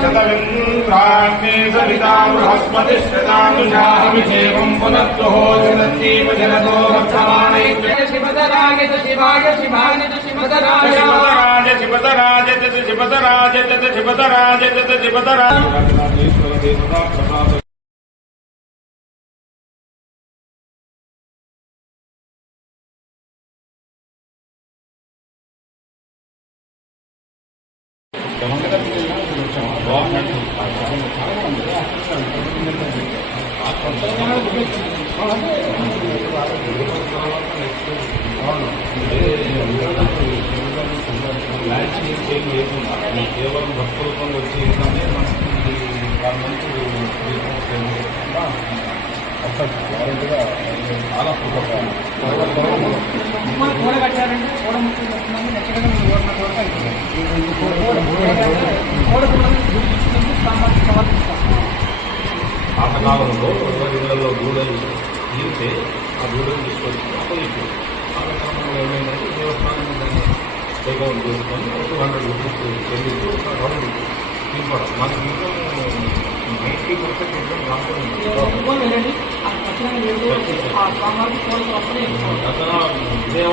जगविन्द्राग्ने सविता बृहस्पतिश्रदानुषाहमिषेवम् पुनत्तुहो जनन्दीव जनतो वर्धमानैत्रे शिवतराय च शिवाय शिवाय च शिवतराय शिवतराय च शिवतराय च शिवतराय च शिवतराय Gracias. కేవలం భక్తులతో వచ్చి ఏంటంటే మనకి వాళ్ళ నుంచి చాలా ఎవరి ఇళ్ళలో దూడలు తీరితే ఆ దూడలు తీసుకొచ్చి అప్పగించారు పాతకాలంలో ఏమైందంటే దేవస్థానం దాన్ని టేక్అవుట్ చేసుకొని టూ హండ్రెడ్ రూపీస్ ఒక రౌండ్ మనకి నైంటీ పర్సెంట్ రాకుండా ఆ ఆ విజయవాడ